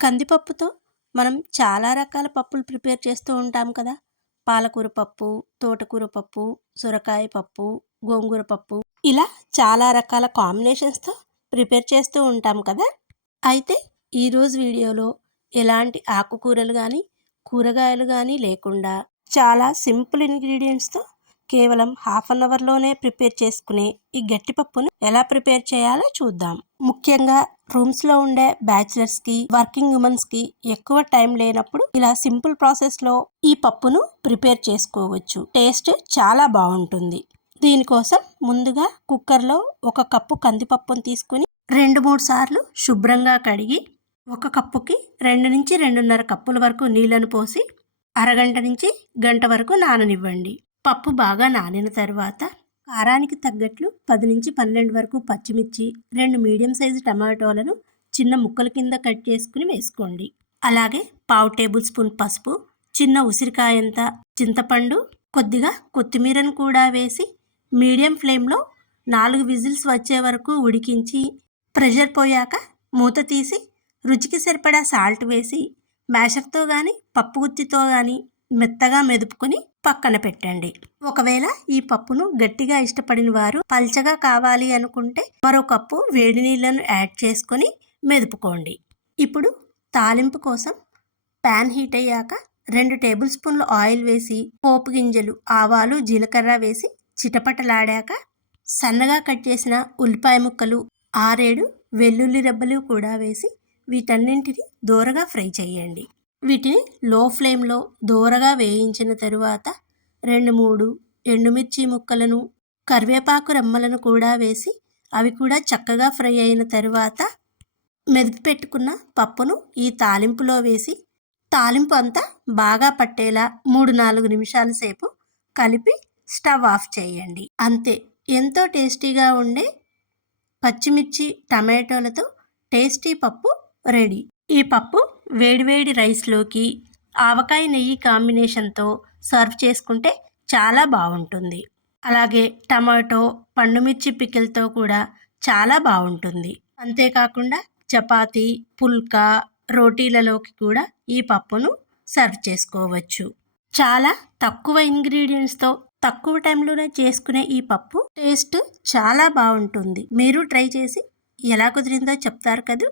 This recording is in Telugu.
కందిపప్పుతో మనం చాలా రకాల పప్పులు ప్రిపేర్ చేస్తూ ఉంటాం కదా. పాలకూర పప్పు, తోటకూర పప్పు, సొరకాయ పప్పు, గోంగూర పప్పు, ఇలా చాలా రకాల కాంబినేషన్స్తో ప్రిపేర్ చేస్తూ ఉంటాం కదా. అయితే ఈరోజు వీడియోలో ఎలాంటి ఆకుకూరలు కానీ కూరగాయలు కానీ లేకుండా చాలా సింపుల్ ఇంగ్రీడియంట్స్తో కేవలం హాఫ్ అన్ అవర్లోనే ప్రిపేర్ చేసుకునే ఈ గట్టిపప్పును ఎలా ప్రిపేర్ చేయాలో చూద్దాం. ముఖ్యంగా రూమ్స్లో ఉండే బ్యాచిలర్స్కి, వర్కింగ్ ఉమెన్స్కి ఎక్కువ టైం లేనప్పుడు ఇలా సింపుల్ ప్రాసెస్లో ఈ పప్పును ప్రిపేర్ చేసుకోవచ్చు. టేస్ట్ చాలా బాగుంటుంది. దీనికోసం ముందుగా కుక్కర్లో 1 కప్పు కందిపప్పును తీసుకుని 2-3 సార్లు శుభ్రంగా కడిగి 1 కప్పుకి 2 నుంచి 2.5 కప్పుల వరకు నీళ్లను పోసి అరగంట నుంచి గంట వరకు నాననివ్వండి. పప్పు బాగా నానిన తర్వాత కారానికి తగ్గట్లు 10 నుంచి 12 వరకు పచ్చిమిర్చి, 2 మీడియం సైజు టమాటోలను చిన్న ముక్కల కింద కట్ చేసుకుని వేసుకోండి. అలాగే 1/2 టేబుల్ స్పూన్ పసుపు, చిన్న ఉసిరికాయంత చింతపండు, కొద్దిగా కొత్తిమీరను కూడా వేసి మీడియం ఫ్లేమ్లో 4 విజిల్స్ వచ్చే వరకు ఉడికించి ప్రెషర్ పోయాక మూత తీసి రుచికి సరిపడా సాల్ట్ వేసి మ్యాషర్తో కానీ పప్పు గుత్తితో కానీ మెత్తగా మెదుపుకొని పక్కన పెట్టండి. ఒకవేళ ఈ పప్పును గట్టిగా ఇష్టపడిన వారు పల్చగా కావాలి అనుకుంటే మరో కప్పు వేడి నీళ్లను యాడ్ చేసుకొని మెదుపుకోండి. ఇప్పుడు తాలింపు కోసం ప్యాన్ హీట్ అయ్యాక 2 టేబుల్ స్పూన్ల ఆయిల్ వేసి పోపు గింజలు, ఆవాలు, జీలకర్ర వేసి చిటపటలాడాక సన్నగా కట్ చేసిన ఉల్లిపాయ ముక్కలు, 6-7 వెల్లుల్లి రెబ్బలు కూడా వేసి వీటన్నింటిని దోరగా ఫ్రై చేయండి. వీటిని లో ఫ్లేమ్లో దోరగా వేయించిన తరువాత 2-3 ఎండుమిర్చి ముక్కలను, కరివేపాకు రెమ్మలను కూడా వేసి అవి కూడా చక్కగా ఫ్రై అయిన తరువాత మెదిపి పెట్టుకున్న పప్పును ఈ తాలింపులో వేసి తాలింపు అంతా బాగా పట్టేలా 3-4 నిమిషాల సేపు కలిపి స్టవ్ ఆఫ్ చేయండి. అంతే, ఎంతో టేస్టీగా ఉండే పచ్చిమిర్చి టమాటోలతో టేస్టీ పప్పు రెడీ. ఈ పప్పు వేడివేడి రైస్లోకి ఆవకాయ నెయ్యి కాంబినేషన్తో సర్వ్ చేసుకుంటే చాలా బాగుంటుంది. అలాగే టమాటో, పండుమిర్చి పికిల్తో కూడా చాలా బాగుంటుంది. అంతేకాకుండా చపాతీ, పుల్కా, రోటీలలోకి కూడా ఈ పప్పును సర్వ్ చేసుకోవచ్చు. చాలా తక్కువ ఇంగ్రీడియంట్స్తో తక్కువ టైంలోనే చేసుకునే ఈ పప్పు టేస్ట్ చాలా బాగుంటుంది. మీరు ట్రై చేసి ఎలా కుదిరిందో చెప్తారు కదా.